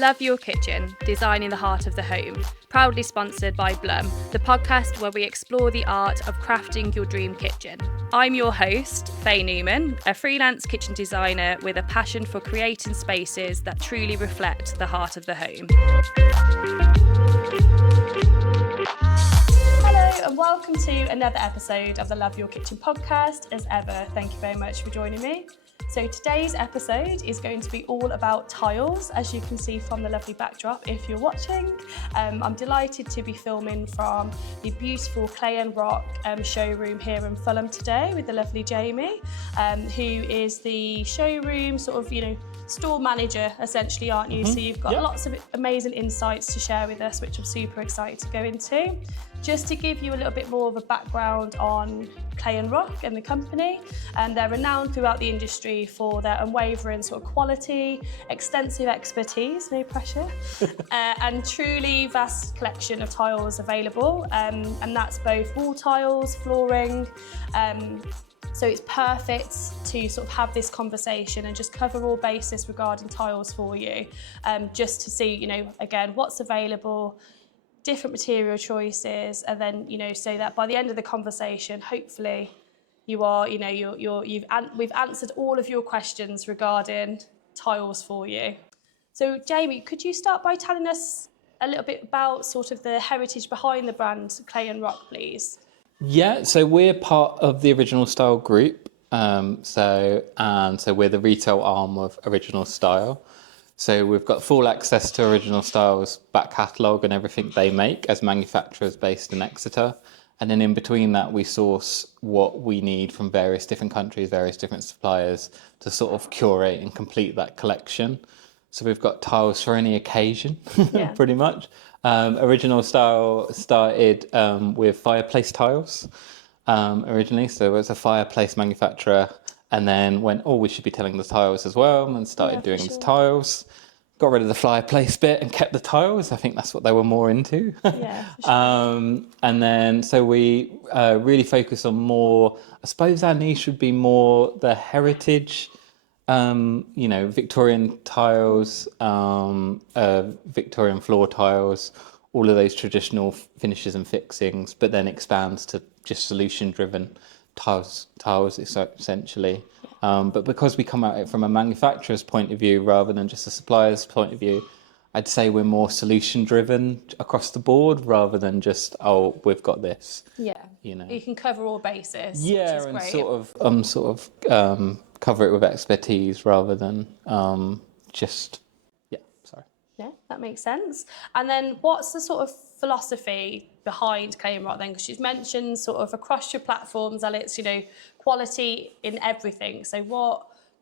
Love Your Kitchen, Design in the Heart of the Home, proudly sponsored by Blum, the podcast where we explore the art of crafting your dream kitchen. I'm your host, Faye Newman, a freelance kitchen designer with a passion for creating spaces that truly reflect the heart of the home. Hello and welcome to another episode of the Love Your Kitchen podcast. As ever, thank you very much for joining me. So today's episode is going to be all about tiles, as you can see from the lovely backdrop if you're watching. I'm delighted to be filming from the beautiful clay and rock showroom here in Fulham today with the lovely Jamie, who is the showroom store manager essentially, aren't you? So you've got lots of amazing insights to share with us, which I'm super excited to go into. Just to give you a little bit more of a background on Clay and Rock and the company, and they're renowned throughout the industry for their unwavering sort of quality, extensive expertise, no pressure, and truly vast collection of tiles available, and that's both wall tiles, flooring, so it's perfect to sort of have this conversation and just cover all bases regarding tiles for you, just to see, again, what's available, different material choices, and then, so that by the end of the conversation, hopefully you are, we've answered all of your questions regarding tiles for you. So Jamie, could you start by telling us a little bit about sort of the heritage behind the brand Clay and Rock, please? Yeah, so we're part of the Original Style group. So we're the retail arm of Original Style. So we've got full access to Original Style's back catalogue and everything they make as manufacturers based in Exeter. And then in between that, we source what we need from various different countries, various different suppliers to sort of curate and complete that collection. So we've got tiles for any occasion, pretty much. Original Style started with fireplace tiles originally. So it was a fireplace manufacturer, and then went, we should be telling the tiles as well, and started doing the tiles. Got rid of the fireplace bit and kept the tiles. I think that's what they were more into. Yeah, for sure. And then so we really focus on more, I suppose our niche would be more the heritage, Victorian tiles, Victorian floor tiles, all of those traditional finishes and fixings, but then expands to just solution-driven tiles essentially. But because we come at it from a manufacturer's point of view rather than just a supplier's point of view, I'd say we're more solution-driven across the board rather than just, we've got this. Yeah, you can cover all bases. Yeah, which is and great. cover it with expertise rather than Yeah, that makes sense. And then what's the sort of philosophy behind Clay and Rock then? Because you've mentioned sort of across your platforms that it's, quality in everything. So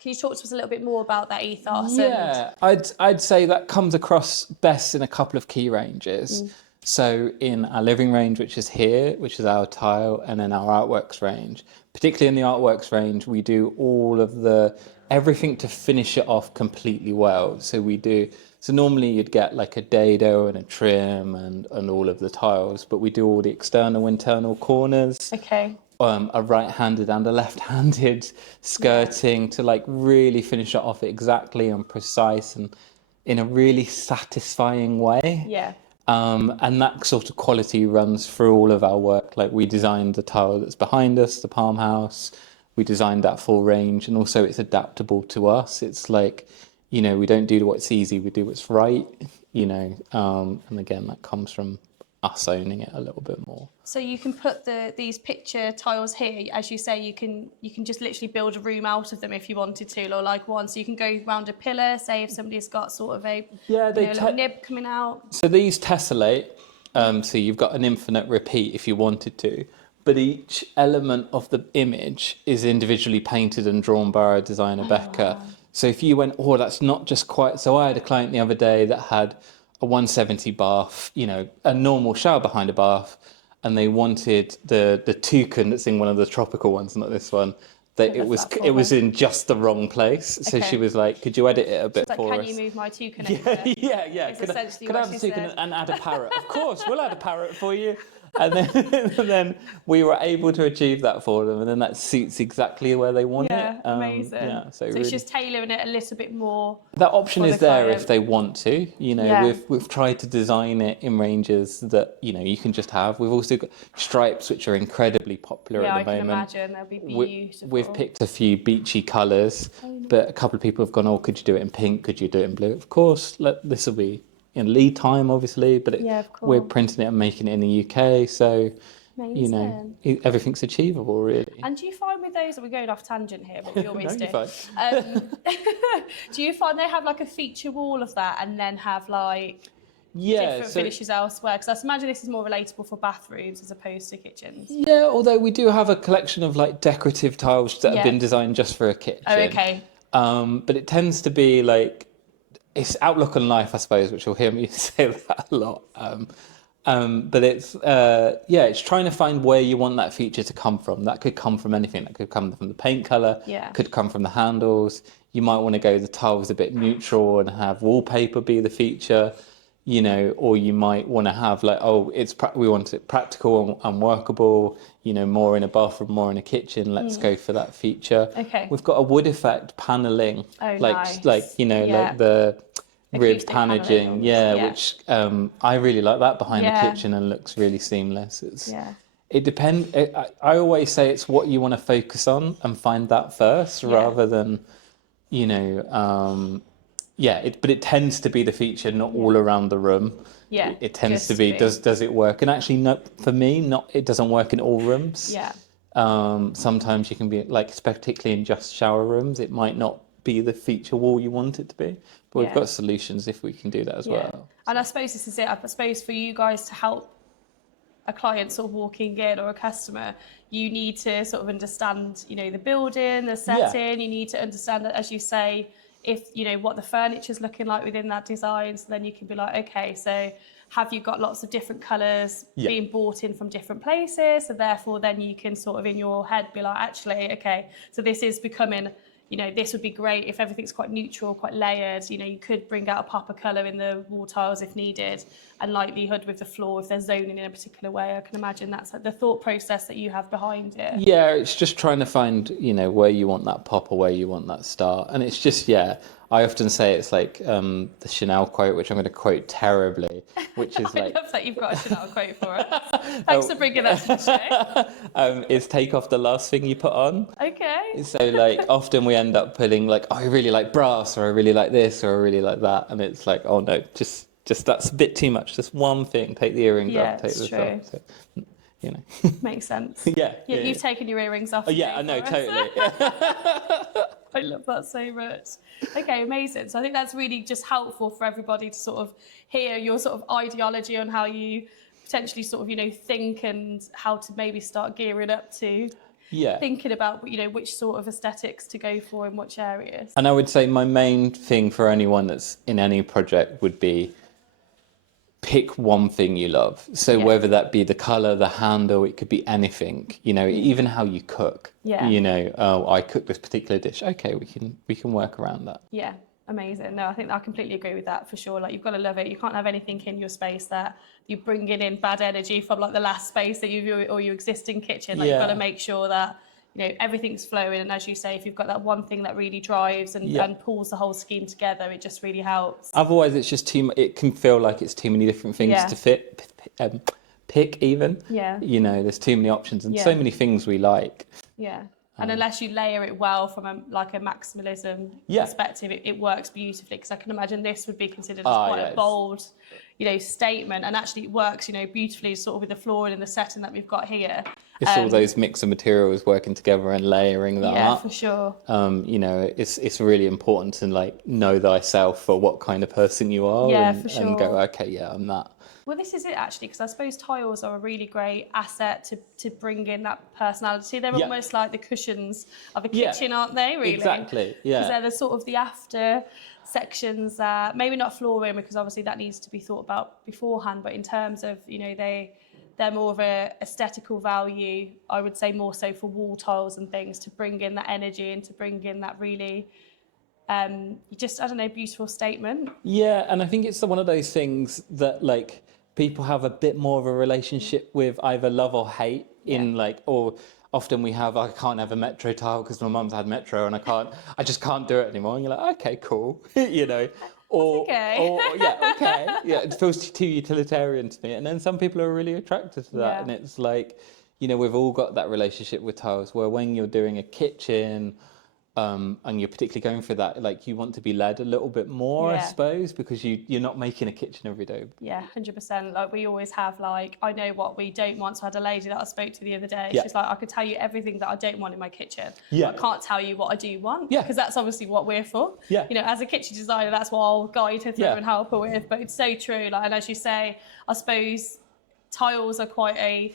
can you talk to us a little bit more about that ethos? Yeah, I'd say that comes across best in a couple of key ranges. So in our living range, which is here, which is our tile, and then our artworks range. Particularly in the artworks range, we do all of everything to finish it off completely well. So normally you'd get like a dado and a trim and all of the tiles, but we do all the external, internal corners. Okay. A right-handed and a left-handed skirting to like really finish it off exactly and precise and in a really satisfying way. Yeah. And that sort of quality runs through all of our work. Like we designed the tile that's behind us, the palm house. We designed that full range, and also it's adaptable to us. It's like, we don't do what's easy, we do what's right, and again, that comes from us owning it a little bit more. So you can put these picture tiles here, as you say, you can just literally build a room out of them if you wanted to, or like one. So you can go round a pillar, say if somebody's got sort of a little nib coming out. So these tessellate, so you've got an infinite repeat if you wanted to, but each element of the image is individually painted and drawn by our designer Becca. Wow. So if you went, that's not just quite. So I had a client the other day that had a 170 bath, a normal shower behind a bath, and they wanted the toucan that's in one of the tropical ones, not this one. That it was in just the wrong place. So she was like, "Could you edit it a bit for us?" Can you move my toucan? Yeah. Could I have a toucan and add a parrot? Of course, we'll add a parrot for you. and then we were able to achieve that for them, and then that suits exactly where they want Yeah, it. amazing. So it's really, just tailoring it a little bit more. that option for is the there client. if they want to. Yeah. We've tried to design it in ranges that you can just have. We've also got stripes, which are incredibly popular Yeah, at I the can moment. imagine they'll be beautiful. We've picked a few beachy colours, but a couple of people have gone, "Oh, could you do it in pink? Could you do it in blue?" Of course, this will be in lead time, obviously, but Yeah, of we're course. printing it and making it in the UK, so Amazing. everything's achievable, really. And do you find with those, we're going off tangent here, but we always No, do. you're fine. Do you find they have like a feature wall of that and then have like Yeah, different so finishes elsewhere? Because I imagine this is more relatable for bathrooms as opposed to kitchens. yeah, although we do have a collection of like decorative tiles that have been designed just for a kitchen. Oh, okay. But it tends to be like it's outlook on life, I suppose, which you'll hear me say that a lot. But it's trying to find where you want that feature to come from. That could come from anything. That could come from the paint color. Yeah. Could come from the handles. You might want to go the tiles a bit neutral and have wallpaper be the feature. Or you might want to have like, we want it practical and workable. More in a bathroom, more in a kitchen. Let's go for that feature. Okay. We've got a wood effect paneling, Oh, like nice. like the ribbed Acoustic paneling panaging, almost, which I really like that behind the Yeah. kitchen and looks really seamless. Yeah. It depends. I always say it's what you want to focus on and find that first, rather than, but it tends to be the feature, not all around the room. Yeah, It tends to just be, be. does it work? And actually, no, for me, it doesn't work in all rooms. Yeah. Sometimes you can be like, particularly in just shower rooms, it might not be the feature wall you want it to be. But we've got solutions if we can do that as well. And I suppose this is it. I suppose for you guys to help a client sort of walking in or a customer, you need to sort of understand, the building, the setting. You need to understand, as you say, if what the furniture's looking like within that design. So then you can be like, okay, so have you got lots of different colours being bought in from different places? So therefore, then you can sort of in your head be like, actually, okay, so this is becoming. This would be great if everything's quite neutral, quite layered. You could bring out a pop of colour in the wall tiles if needed, and likelihood with the floor if they're zoning in a particular way. I can imagine that's like the thought process that you have behind it. Yeah, it's just trying to find, where you want that pop or where you want that start. And it's just, I often say it's like the Chanel quote, which I'm going to quote terribly, which is I like... love that you've got a Chanel quote for us. Thanks for bringing that to the show. is take off the last thing you put on. Okay. So like often we end up putting like, I really like brass, or I really like this, or I really like that. And it's like, oh no, just that's a bit too much. Just one thing, take the earrings off, take this off. So, Makes sense. Yeah. You've taken your earrings off. Oh, yeah, I know, totally. I love that so much. Okay, amazing. So I think that's really just helpful for everybody to sort of hear your sort of ideology on how you potentially sort of, think and how to maybe start gearing up to thinking about, which sort of aesthetics to go for in which areas. And I would say my main thing for anyone that's in any project would be pick one thing you love. So whether that be the colour, the handle, it could be anything, even how you cook. Yeah. I cook this particular dish. Okay, we can work around that. Yeah, amazing. No, I think I completely agree with that for sure. Like you've got to love it. You can't have anything in your space that you're bringing in bad energy from like the last space that or your existing kitchen. Like you've got to make sure that everything's flowing, and as you say, if you've got that one thing that really drives and pulls the whole scheme together, it just really helps. Otherwise, it's just it can feel like it's too many different things to pick even. Yeah. There's too many options and so many things we like. Yeah. And unless you layer it well from a maximalism perspective, it works beautifully. Because I can imagine this would be considered as quite a bold, statement, and actually it works, beautifully sort of with the flooring and the setting that we've got here. It's all those mix of materials working together and layering that up. Yeah, for sure. It's really important to know thyself for what kind of person you are. Yeah, for sure. And go, okay, I'm that. Well, this is it actually, because I suppose tiles are a really great asset to bring in that personality. They're almost like the cushions of a kitchen, aren't they? Really, exactly. Yeah, because they're the sort of the after sections. Maybe not flooring, because obviously that needs to be thought about beforehand. But in terms of they're more of a aesthetical value. I would say more so for wall tiles and things, to bring in that energy and to bring in that really. Beautiful statement. Yeah, and I think it's one of those things that people have a bit more of a relationship with either love or hate in like, or often I can't have a metro tile because my mum's had metro and I just can't do it anymore. And you're like, okay, cool, you know, or yeah, okay, yeah, it feels too utilitarian to me. And then some people are really attracted to that, and it's like, you know, we've all got that relationship with tiles where when you're doing a kitchen. And you're particularly going for that, like you want to be led a little bit more, I suppose, because you're not making a kitchen every day. Yeah, 100%. Like we always have, like, I know what we don't want. So I had a lady that I spoke to the other day. She's like, I could tell you everything that I don't want in my kitchen. I can't tell you what I do want, because that's obviously what we're for. You know, as a kitchen designer, that's what I'll guide her through and help her with. But it's so true. Like, and as you say, I suppose tiles are quite a...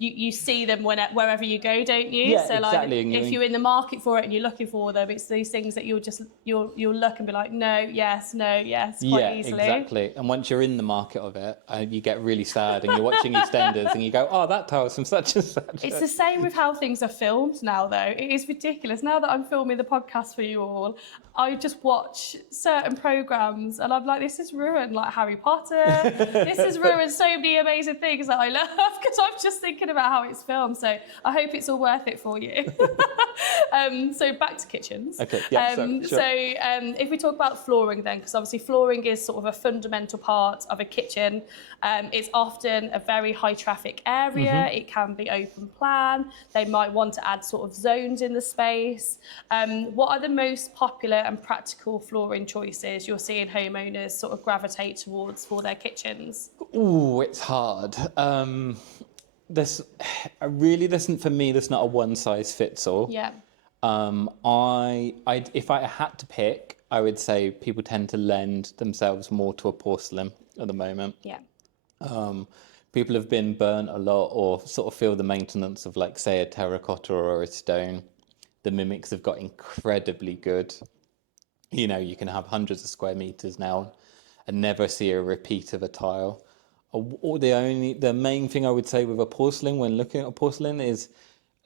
You see them wherever you go, don't you? Yeah, so exactly. Like, if you're in the market for it and you're looking for them, it's these things that you'll look and be like, no, yes, quite easily. Exactly. And once you're in the market of it, you get really sad and you're watching EastEnders and you go, oh, that tile's from such and such. It's the same with how things are filmed now, though. It is ridiculous. Now that I'm filming the podcast for you all, I just watch certain programmes and I'm like, this has ruined like Harry Potter. This has ruined so many amazing things that I love because I'm just thinking about how it's filmed. So I hope it's all worth it for you. So back to kitchens. Okay. Yeah. Sure. So if we talk about flooring then, because obviously flooring is sort of a fundamental part of a kitchen. It's often a very high traffic area. It can be open plan. They might want to add sort of zones in the space. What are the most popular and practical flooring choices you're seeing homeowners sort of gravitate towards for their kitchens? Ooh, it's hard. This really doesn't, for me, there's not a one size fits all. Yeah. If I had to pick, I would say people tend to lend themselves more to a porcelain at the moment. Yeah. People have been burnt a lot or sort of feel the maintenance of, like, say, a terracotta or a stone. The mimics have got incredibly good. You know, you can have hundreds of square meters now and never see a repeat of a tile. Or the main thing I would say with a porcelain, when looking at a porcelain, is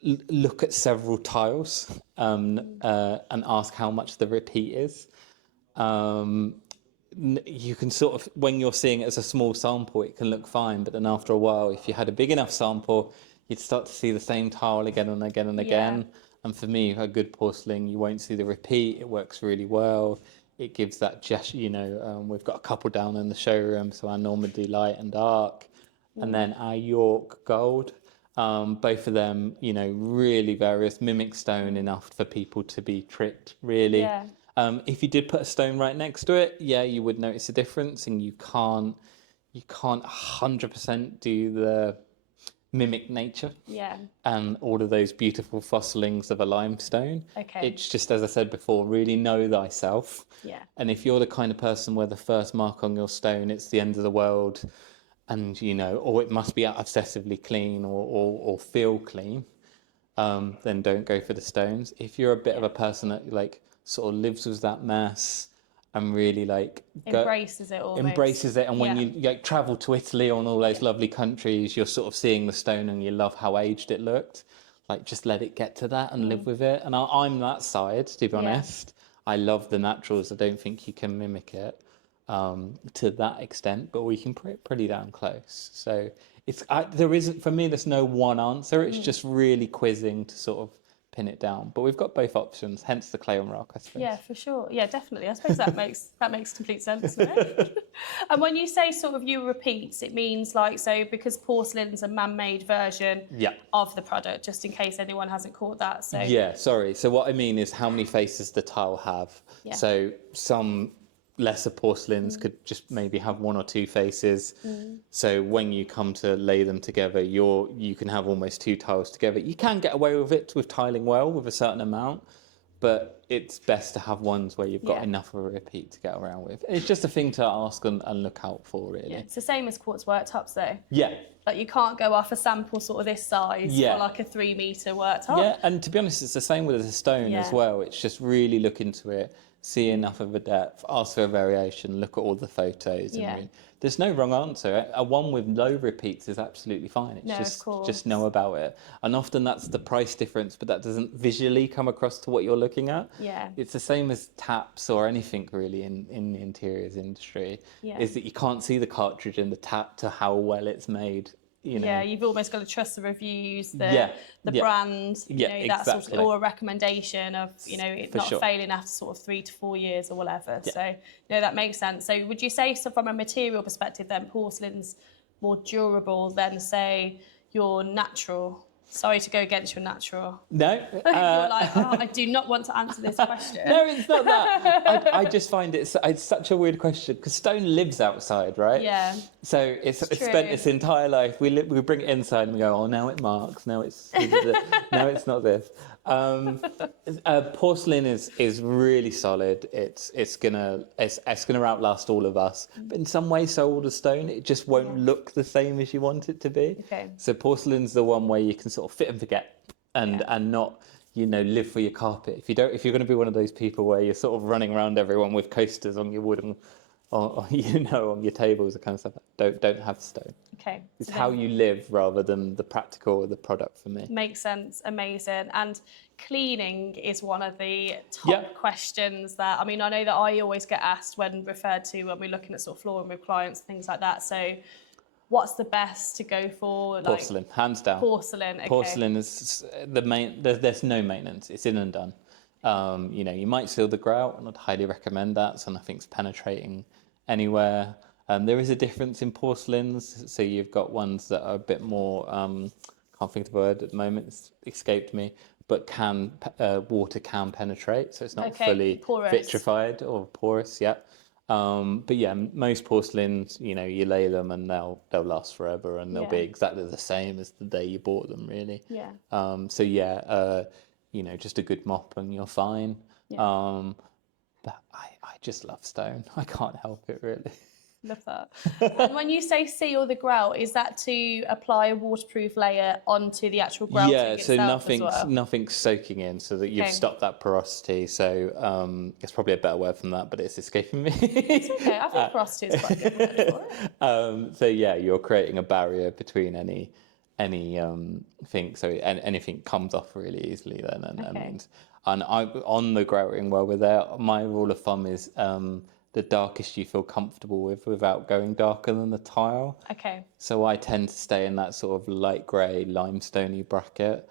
look at several tiles and ask how much the repeat is. You can sort of, when you're seeing it as a small sample, it can look fine, but then after a while, if you had a big enough sample, you'd start to see the same tile again and again and again. And for me, a good porcelain, you won't see the repeat. It works really well. It gives that gesture, you know, we've got a couple down in the showroom, so our Normandy light and dark, and then our York gold. Both of them, you know, really various, mimic stone enough for people to be tricked, really. Yeah. If you did put a stone right next to it, yeah, you would notice a difference, and you can't 100% do the mimic nature. Yeah. And all of those beautiful fossilings of a limestone. Okay. It's just, as I said before, really know thyself. Yeah. And if you're the kind of person where the first mark on your stone, it's the end of the world, and, you know, or it must be obsessively clean or feel clean, then don't go for the stones. If you're a bit of a person that, like, sort of lives with that mess and really, like, embraces it almost. Embraces it. And when you, like, travel to Italy or all those lovely countries, you're sort of seeing the stone and you love how aged it looked. Like, just let it get to that and live with it. And I'm that side, to be honest. I love the naturals. I don't think you can mimic it to that extent, but we can put it pretty damn close. So there isn't, for me, there's no one answer. It's just really quizzing to sort of pin it down. But we've got both options, hence the clay and rock, I suppose. Yeah, for sure. Yeah, definitely. I suppose that makes complete sense. And when you say sort of you repeats, it means, like, so because porcelain's a man-made version of the product, just in case anyone hasn't caught that. So yeah, sorry. So what I mean is how many faces the tile have. Yeah. So some lesser porcelains could just maybe have one or two faces. So when you come to lay them together, you can have almost two tiles together. You can get away with it with tiling well with a certain amount, but it's best to have ones where you've got enough of a repeat to get around with. It's just a thing to ask and look out for, really. Yeah, it's the same as quartz worktops, though. Yeah. Like, you can't go off a sample sort of this size for like a 3 metre worktop. Yeah, and to be honest, it's the same with the stone as well. It's just really look into it, see enough of a depth, ask for a variation, look at all the photos. Yeah. And there's no wrong answer. A one with low repeats is absolutely fine. It's No, of just course. know about it. And often that's the price difference, but that doesn't visually come across to what you're looking at. Yeah. It's the same as taps or anything really in the interiors industry, Yeah. is that you can't see the cartridge in the tap to how well it's made. You know. Yeah, you've almost got to trust the reviews, the Yeah, yeah. brand, you Yeah, know, that sort of, exactly. or a recommendation of, you know, it For not sure. failing after sort of 3 to 4 years or whatever. Yeah. So, no, that makes sense. So would you say, so from a material perspective then, porcelain's more durable than, say, your natural? Sorry to go against your natural. No. You're like, oh, I do not want to answer this question. No, it's not that. I just find it's such a weird question because stone lives outside, right? Yeah. So it's true. spent its entire life. We bring it inside and we go, oh, now it marks. Now it's now it's not this. Porcelain is really solid. It's gonna outlast all of us. But in some ways, so will the stone. It just won't look the same as you want it to be. Okay. So porcelain's the one where you can sort of fit and forget and not, you know, live for your carpet. If you're going to be one of those people where you're sort of running around everyone with coasters on your wooden, or you know, on your tables, that kind of stuff, don't have stone. Okay. It's So how then- you live rather than the practical or the product for me. Makes sense. Amazing. And cleaning is one of the top Yeah. questions that, I mean, I know that I always get asked when referred to when we're looking at sort of flooring with clients, things like that. So what's the best to go for? Like, Porcelain, hands down. porcelain. Okay. Porcelain is the main. There's no maintenance. It's in and done. You know, you might seal the grout, and I'd highly recommend that. So nothing's penetrating anywhere. There is a difference in porcelains. So you've got ones that are a bit more. Can't think of the word at the moment. It's escaped me. But water can penetrate, so it's not Okay, fully porous. vitrified or porous. Yeah. But yeah, most porcelains, you know, you lay them and they'll last forever, and they'll be Yeah. exactly the same as the day you bought them, really. Yeah. So yeah, you know, just a good mop and you're fine. Yeah. But I just love stone. I can't help it, really. Love that. And when you say seal the grout, is that to apply a waterproof layer onto the actual grouting Yeah, so itself as well? nothing's soaking in, so that you've Okay. stopped that porosity. So it's probably a better word than that, but it's escaping me. Okay, I think porosity is quite a good word for it. So yeah, you're creating a barrier between any thing, so anything comes off really easily then, Okay. and I on the grouting while we're there, my rule of thumb is the darkest you feel comfortable with without going darker than the tile. Okay. So I tend to stay in that sort of light grey limestoney bracket.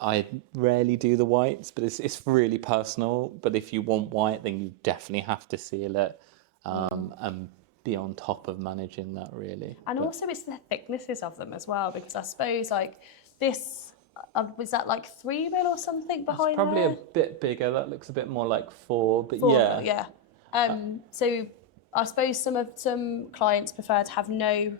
I rarely do the whites, but it's really personal. But if you want white, then you definitely have to seal it and be on top of managing that, really. And also it's the thicknesses of them as well, because I suppose like this, was that like 3 mil or something behind Probably there? a bit bigger. That looks a bit more like 4, but 4 yeah. mil, yeah. So I suppose some clients prefer to have no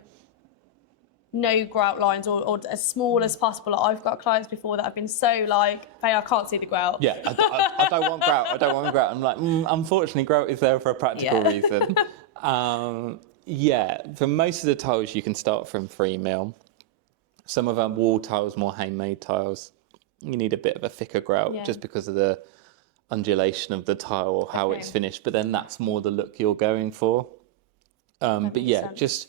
grout lines or as small as possible. Like, I've got clients before that have been so like, Faye, I can't see the grout. Yeah, I don't want grout. I don't want grout. I'm like, unfortunately, grout is there for a practical reason. Yeah, for most of the tiles, you can start from 3 mil. Some of our wall tiles, more handmade tiles, you need a bit of a thicker grout just because of the undulation of the tile or how it's finished. But then that's more the look you're going for. But yeah, just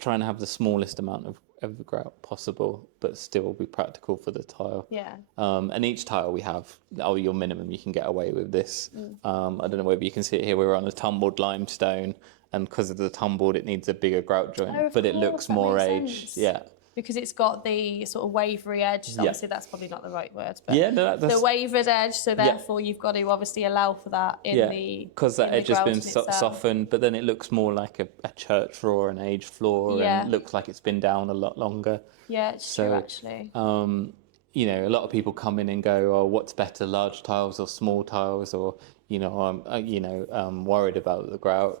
trying to have the smallest amount of grout possible, but still be practical for the tile. Yeah. And each tile we have, your minimum, you can get away with this. I don't know whether you can see it here. We're on a tumbled limestone, and because of the tumbled, it needs a bigger grout joint, but it looks more aged. Yeah. Because it's got the sort of wavery edge. So obviously, that's probably not the right word, but that's the wavered edge. So therefore, you've got to obviously allow for that in the because that edge has been grouting itself. softened, but then it looks more like a church floor, an aged floor, and looks like it's been down a lot longer. Yeah, it's true actually. You know, a lot of people come in and go, "Oh, what's better, large tiles or small tiles?" Or I'm worried about the grout.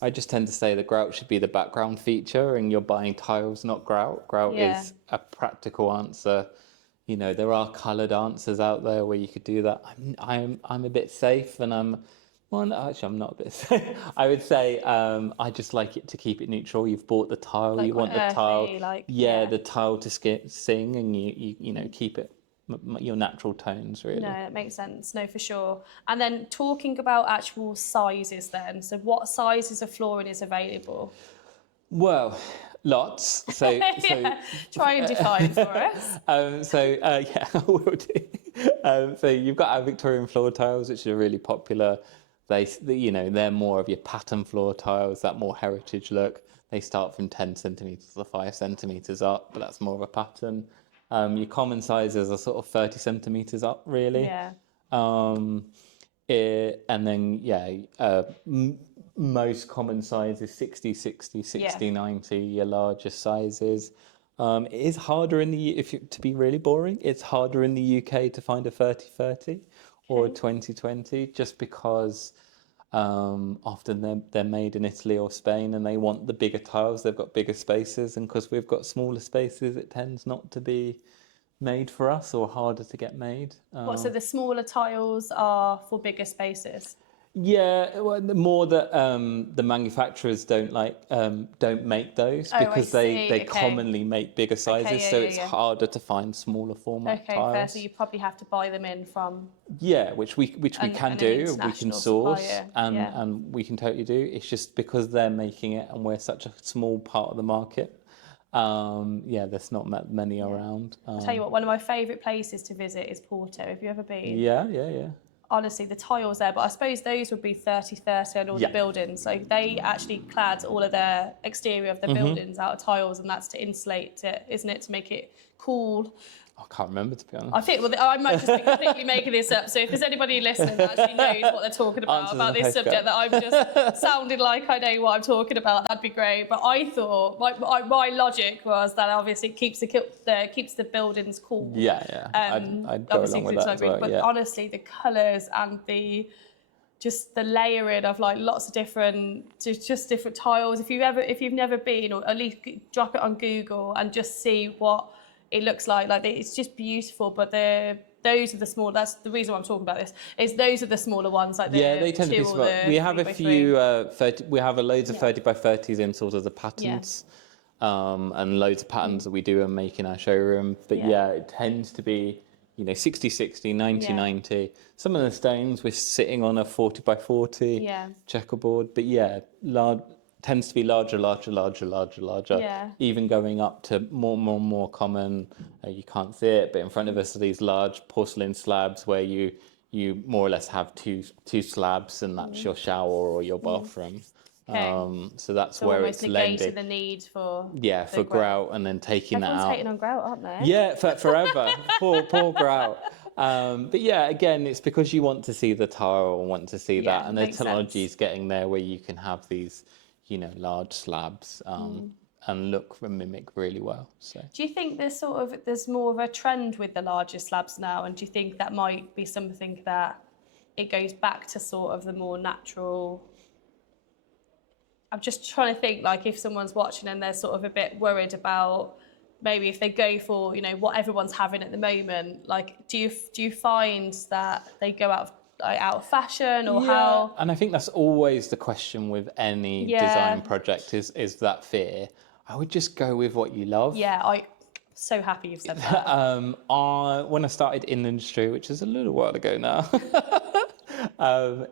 I just tend to say the grout should be the background feature, and you're buying tiles, not grout. Grout is a practical answer. You know, there are coloured answers out there where you could do that. I'm a bit safe, and I'm not a bit safe. I would say I just like it to keep it neutral. You've bought the tile, Like you want the earthy, tile, like, the tile to sing, and you know keep it your natural tones, really. No, that makes sense. No, for sure. And then talking about actual sizes then. So what sizes of flooring is available? Well, lots. So, Yeah, try and define it for us. Yeah, I will do. So you've got our Victorian floor tiles, which are really popular. They're more of your pattern floor tiles, that more heritage look. They start from 10 centimetres to 5 centimetres up, but that's more of a pattern. Your common sizes are sort of 30 centimetres up, really. Yeah. And then, most common size is 60, 60, 60, Yeah. 90, your largest sizes. It is harder to be really boring, it's harder in the UK to find a 30-30 or a 20-20, just because often they're made in Italy or Spain and they want the bigger tiles, they've got bigger spaces, and because we've got smaller spaces, it tends not to be made for us or harder to get made. So the smaller tiles are for bigger spaces? Yeah, well, the more that the manufacturers don't make those, because they commonly make bigger sizes, so it's harder to find smaller format tiles. Fair. So you probably have to buy them in from... Yeah, which we can do, we can source, supplier. and we can totally do. It's just because they're making it and we're such a small part of the market. There's not many around. I'll tell you what, one of my favourite places to visit is Porto. Have you ever been? Yeah. Honestly, the tiles there, but I suppose those would be 30-30 on all the buildings. So they actually clad all of their exterior of the buildings out of tiles, and that's to insulate it, isn't it? To make it cool. I can't remember, to be honest. I think, I might just be completely making this up. So if there's anybody listening that actually knows what they're talking about this subject that I've just sounded like I know what I'm talking about, that'd be great. But I thought, my logic was that obviously it keeps the buildings cool. Yeah. I'd go along with that as well, But honestly, the colours and the layering of like lots of different tiles. If you've never been, or at least drop it on Google and just see what it looks like it's just beautiful. But those are the small. That's the reason why I'm talking about this. Is those are the smaller ones, like they tend to be small. We have a few 30. We have loads of 30 by 30s in sort of the patterns, and loads of patterns that we do and make in our showroom. But it tends to be 60, 60, 90, 90. Some of the stones we're sitting on a 40 by 40 checkerboard. But large. Tends to be larger, even going up to more common. You can't see it, but in front of us are these large porcelain slabs where you more or less have two slabs, and that's your shower or your bathroom. So that's where it's negating the need for grout, and then taking that out. Everyone's hating on grout, aren't they? Yeah, forever. poor grout. But again, it's because you want to see the tile and want to see that, and the technology is getting there where you can have these large slabs and look and mimic really well. So, do you think there's more of a trend with the larger slabs now, and do you think that might be something that it goes back to sort of the more natural? I'm just trying to think, like, if someone's watching and they're sort of a bit worried about maybe if they go for what everyone's having at the moment, like, do you find that they go out of fashion, or how? And I think that's always the question with any design project is that fear. I would just go with what you love. I'm so happy you've said that. When I started in the industry, which is a little while ago now,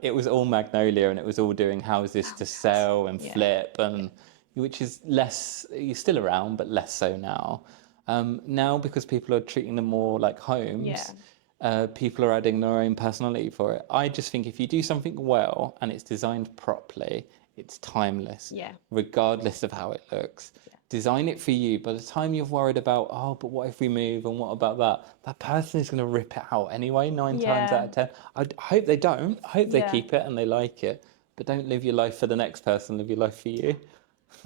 it was all magnolia, and it was all doing houses to sell and flip, and which is less. You're still around, but less so now. Now, because people are treating them more like homes. People are adding their own personality for it. I just think if you do something well and it's designed properly, it's timeless, regardless of how it looks. Design it for you. By the time you've worried about, but what if we move, and what about that person is going to rip it out anyway, 9 times out of 10. I hope they don't. I hope they keep it and they like it. But don't live your life for the next person, live your life for you.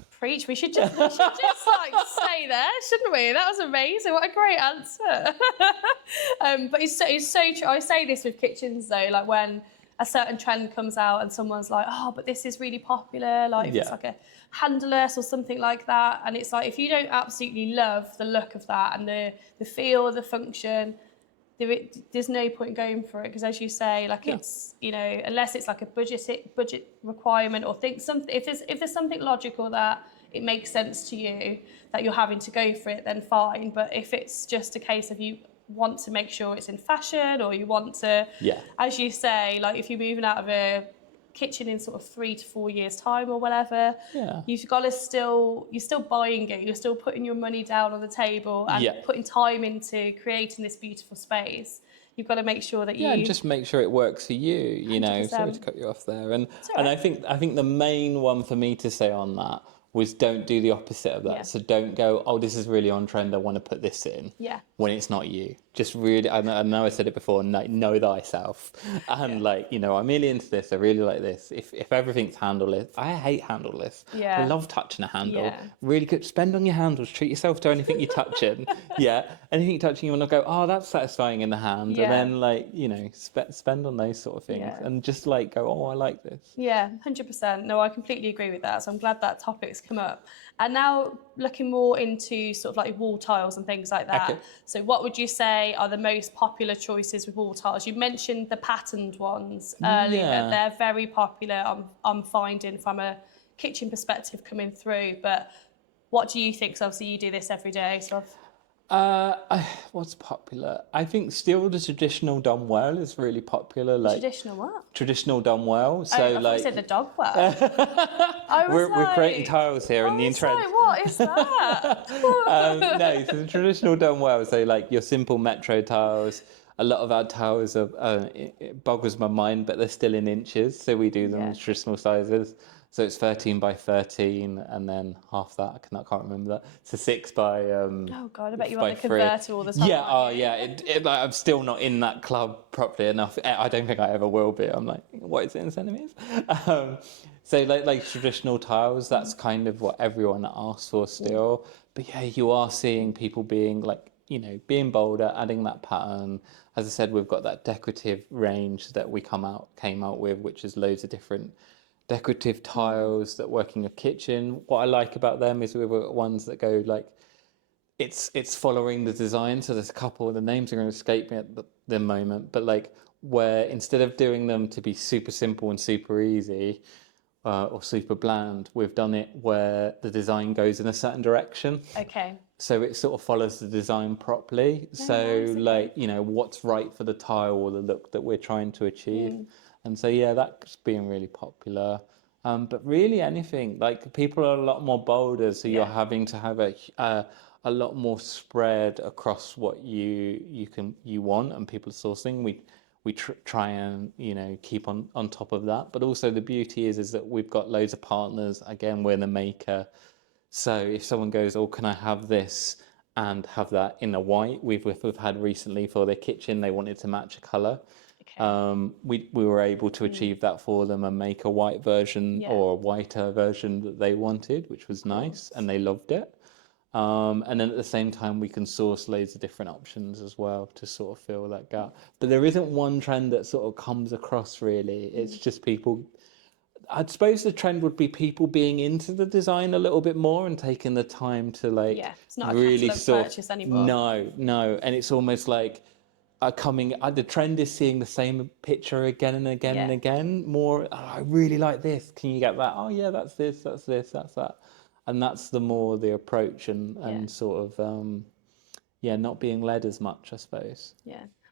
Preach. We should just stay there, shouldn't we? That was amazing. What a great answer. But it's so true. I say this with kitchens though, like when a certain trend comes out and someone's like, but this is really popular, like if it's like a handleless or something like that, and it's like, if you don't absolutely love the look of that and the feel, the function, there's no point in going for it, because as you say, like it's unless it's like a budget requirement, or if there's something logical that it makes sense to you that you're having to go for it, then fine. But if it's just a case of you want to make sure it's in fashion, or you want to, as you say, like if you're moving out of a kitchen in sort of 3 to 4 years time or whatever, you've got to you're still buying it, you're still putting your money down on the table and putting time into creating this beautiful space. You've got to make sure that and just make sure it works for you, you 100%. know. Sorry to cut you off there. And I think the main one for me to say on that was, don't do the opposite of that. So don't go, oh, this is really on trend, I want to put this in. When it's not you. Just really, I know I said it before, know thyself. And like, you know, I'm really into this, I really like this. If everything's handleless, I hate handleless. I love touching a handle. Really good, spend on your handles, treat yourself to anything you're touching. Anything you're touching, you want to go, oh, that's satisfying in the hand. And then like, you know, spend on those sort of things. And just like go, oh, I like this. 100%. No, I completely agree with that. So I'm glad that topic's come up. And now looking more into sort of like wall tiles and things like that. So what would you say are the most popular choices with wall tiles? You mentioned the patterned ones earlier. They're very popular, I'm finding, from a kitchen perspective coming through. But what do you think? So obviously you do this every day. So what's popular? I think still the traditional done well is really popular. Like traditional what? Traditional done well. So I like you said the dog well. we're creating tiles here in the internet. Like, what is that? No, so the traditional done well. So like your simple metro tiles. A lot of our tiles are it boggles my mind, but they're still in inches. So we do them in traditional sizes. So it's 13 by 13, and then half that. I can't remember that. So 6 by. Oh God, I bet you want the converter all the time. I'm still not in that club properly enough. I don't think I ever will be. I'm like, what is it in centimeters? So like traditional tiles, that's kind of what everyone asks for still. But yeah, you are seeing people being like, you know, being bolder, adding that pattern. As I said, we've got that decorative range that we came out with, which is loads of different decorative tiles that work in your kitchen. What I like about them is we've got ones that go like, it's following the design. So there's a couple, the names are going to escape me at the moment, but like where instead of doing them to be super simple and super easy or super bland, we've done it where the design goes in a certain direction. So it sort of follows the design properly. Like, you know, what's right for the tile or the look that we're trying to achieve. And so, that's being really popular. But really anything, like people are a lot more bolder. So you're having to have a lot more spread across what you want and people are sourcing. We try and, you know, keep on top of that. But also the beauty is that we've got loads of partners. Again, we're the maker. So if someone goes, oh, can I have this and have that in a white? We've had recently for their kitchen, they wanted to match a colour. We were able to achieve that for them and make a white version or a whiter version that they wanted, which was nice, and they loved it. And then at the same time, we can source loads of different options as well to sort of fill that gap. But there isn't one trend that sort of comes across really. It's just people. I suppose the trend would be people being into the design a little bit more and taking the time to like it's not really a catalog purchase anymore. No, and it's almost like the trend is seeing the same picture again and again and again. More, oh, I really like this. Can you get that? Oh yeah, that's this, that's that. And that's the more the approach and sort of not being led as much, I suppose.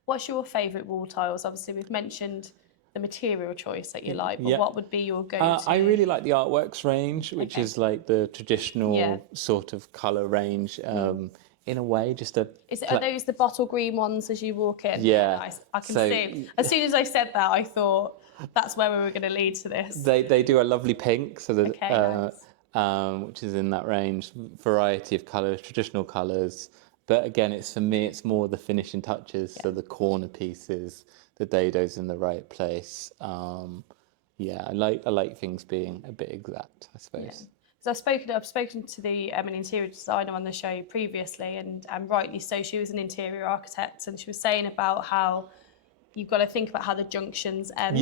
What's your favourite wall tiles? Obviously, we've mentioned the material choice that you like, but what would be your go-to? I really like the Artworks range, which is like the traditional sort of colour range. In a way, are those the bottle green ones as you walk in? I can see. As soon as I said that, I thought that's where we were going to lead to this. They do a lovely pink, so which is in that range, variety of colours, traditional colours. But again, for me, it's more the finishing touches, so the corner pieces, the dados in the right place. I like things being a bit exact, I suppose. So I've spoken to the an interior designer on the show previously, and rightly so. She was an interior architect, and she was saying about how you've got to think about how the junctions end.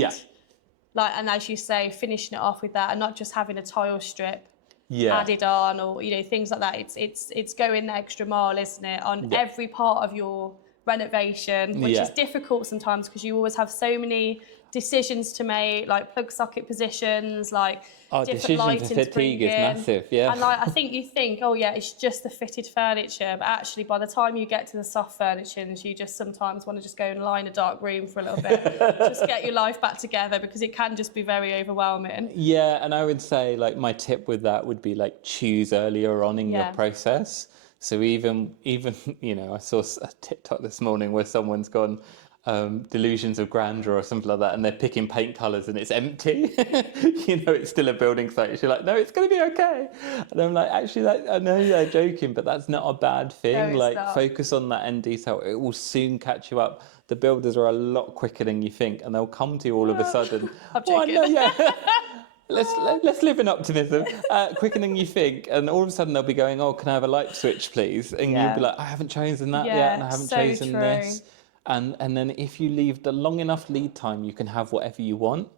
And as you say, finishing it off with that, and not just having a tile strip added on, or things like that. It's going the extra mile, isn't it, on every part of your renovation, which is difficult sometimes because you always have so many decisions to make, like plug socket positions, like different lighting to bring fatigue is in. massive, yeah. And like, I think you think, oh yeah, it's just the fitted furniture, but actually by the time you get to the soft furnishings, you just sometimes want to just go and lie in a dark room for a little bit, just get your life back together, because it can just be very overwhelming. Yeah, and I would say like my tip with that would be like choose earlier on in your process. So even you know, I saw a TikTok this morning where someone's gone delusions of grandeur or something like that, and they're picking paint colours and it's empty. You know, it's still a building site. You're like, no, it's going to be okay. And I'm like, actually, like, I know they're joking, but that's not a bad thing. No, like, not. focus on that end detail. It will soon catch you up. The builders are a lot quicker than you think, and they'll come to you all of a sudden. I'm joking. Let's live in optimism. Quicker than you think, and all of a sudden they'll be going, "Oh, can I have a light switch, please?" And you'll be like, "I haven't chosen that yet, and I haven't chosen this." And then if you leave the long enough lead time, you can have whatever you want.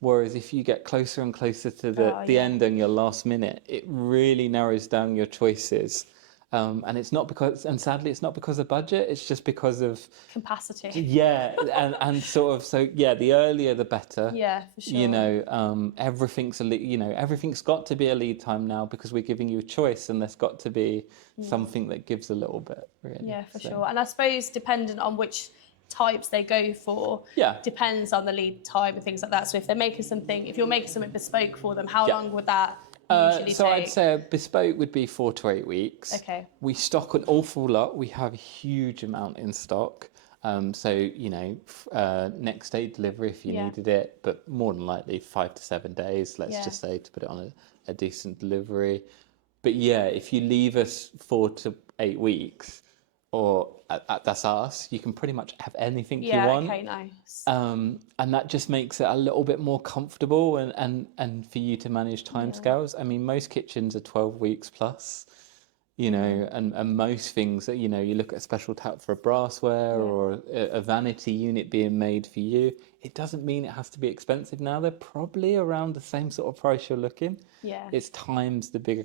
Whereas if you get closer and closer to the end and your last minute, it really narrows down your choices. And it's not because, and sadly, it's not because of budget. It's just because of capacity. Yeah, and sort of, so yeah, the earlier the better. Yeah, for sure. You know, everything's got to be a lead time now because we're giving you a choice, and there's got to be something that gives a little bit, really. Yeah, for sure. And I suppose dependent on which types they go for, depends on the lead time and things like that. So if they're making something, if you're making something bespoke for them, how long would that usually so take? I'd say a bespoke would be 4 to 8 weeks. Okay. We stock an awful lot. We have a huge amount in stock. So, you know, next day delivery if you needed it, but more than likely 5 to 7 days, let's just say, to put it on a decent delivery. But yeah, if you leave us 4 to 8 weeks, or that's us, you can pretty much have anything you want. Yeah, okay, nice. And that just makes it a little bit more comfortable and for you to manage timescales. I mean, most kitchens are 12 weeks plus, you know, and most things that, you know, you look at a special tap for a brassware or a vanity unit being made for you, it doesn't mean it has to be expensive now. They're probably around the same sort of price you're looking. Yeah. It's times the bigger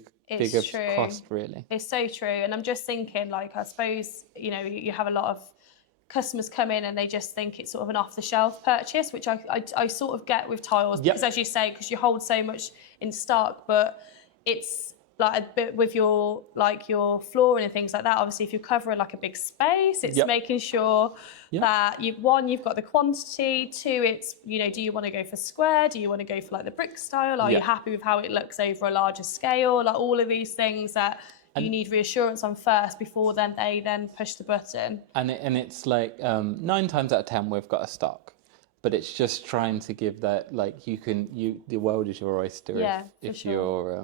cost, really. It's so true. And I'm just thinking, like, I suppose, you know, you have a lot of customers come in and they just think it's sort of an off-the-shelf purchase, which I sort of get with tiles, because as you say, because you hold so much in stock, but it's like a bit with your flooring and things like that. Obviously, if you're covering like a big space, it's making sure that you've got the quantity. 2, it's, you know, do you want to go for square? Do you want to go for like the brick style? Are you happy with how it looks over a larger scale? Like all of these things that you need reassurance on first before they push the button. And it's like 9 times out of 10 we've got a stock, but it's just trying to give that, like, the world is your oyster if you're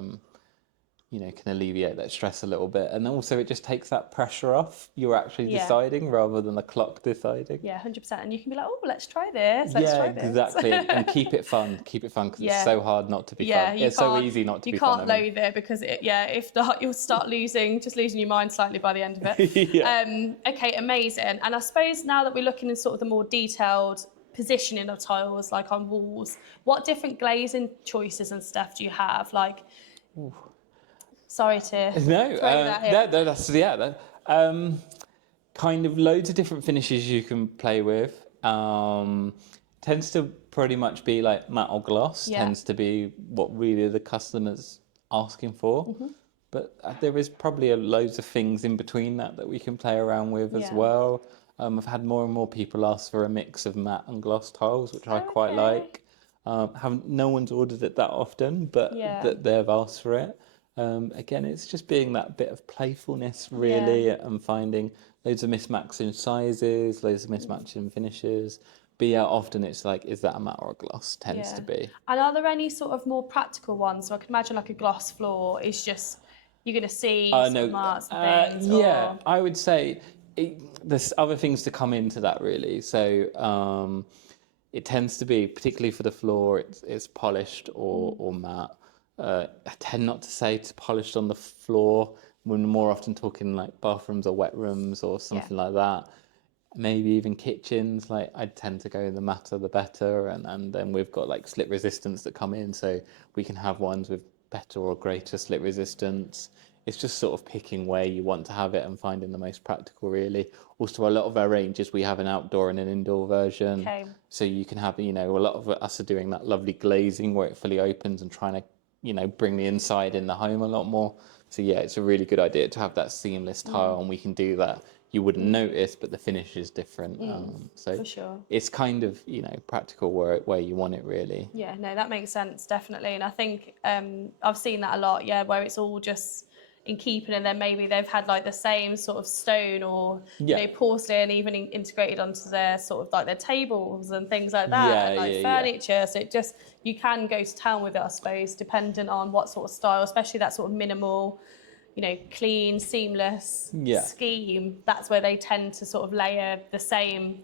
you know, can alleviate that stress a little bit. And also it just takes that pressure off. You're actually deciding rather than the clock deciding. Yeah, 100%. And you can be like, oh, let's try this. Let's try this. Exactly. And keep it fun because it's so hard not to be fun. It's so easy not to be fun. You can't loathe it because if not, you'll start losing your mind slightly by the end of it. Okay, amazing. And I suppose now that we're looking at sort of the more detailed positioning of tiles, like on walls, what different glazing choices and stuff do you have? Like, sorry to throw that in. Kind of loads of different finishes you can play with. Tends to pretty much be like matte or gloss. Tends to be what really the customer's asking for. But there is probably loads of things in between that we can play around with as well. I've had more and more people ask for a mix of matte and gloss tiles, which I quite like. No one's ordered it that often, but that they've asked for it. Again, it's just being that bit of playfulness, really, and finding loads of mismatching sizes, loads of mismatching finishes. But yeah, often it's like, is that a matte or a gloss? Tends to be. And are there any sort of more practical ones? So I could imagine like a gloss floor is just, you're going to see some marks and things. I would say there's other things to come into that, really. So it tends to be, particularly for the floor, it's polished or matte. I tend not to say it's polished on the floor. We're more often talking like bathrooms or wet rooms or something like that. Maybe even kitchens. Like I'd tend to go the matter the better, and then we've got like slip resistance that come in, so we can have ones with better or greater slip resistance. It's just sort of picking where you want to have it and finding the most practical, really. Also, a lot of our ranges, we have an outdoor and an indoor version. Okay. So you can have, a lot of us are doing that lovely glazing where it fully opens and trying to, bring the inside in the home a lot more. So yeah, it's a really good idea to have that seamless tile, and we can do that. You wouldn't notice, but the finish is different. So for sure. it's kind of, practical where you want it, really. Yeah, no, that makes sense, definitely. And I think I've seen that a lot, yeah, where it's all just in keeping, and then maybe they've had like the same sort of stone or porcelain even integrated onto their sort of like their tables and things like that, and like furniture. So it just, you can go to town with it, I suppose, depending on what sort of style, especially that sort of minimal, clean, seamless scheme. That's where they tend to sort of layer the same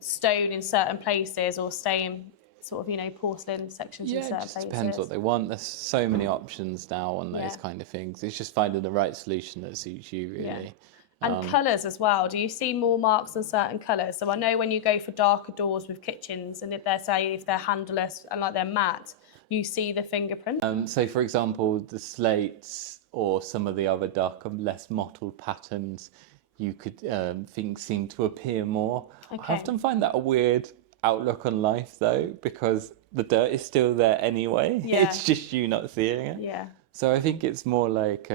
stone in certain places, or same sort of, porcelain sections in certain places. It just depends what they want. There's so many options now on those kind of things. It's just finding the right solution that suits you, really. Yeah. And colours as well. Do you see more marks on certain colours? So I know when you go for darker doors with kitchens, and if they're handleless and like they're matte, you see the fingerprint. So for example, the slates or some of the other darker, less mottled patterns, you could think seem to appear more. Okay. I often find that a weird outlook on life, though, because the dirt is still there anyway. It's just you not seeing it. Yeah. So I think it's more like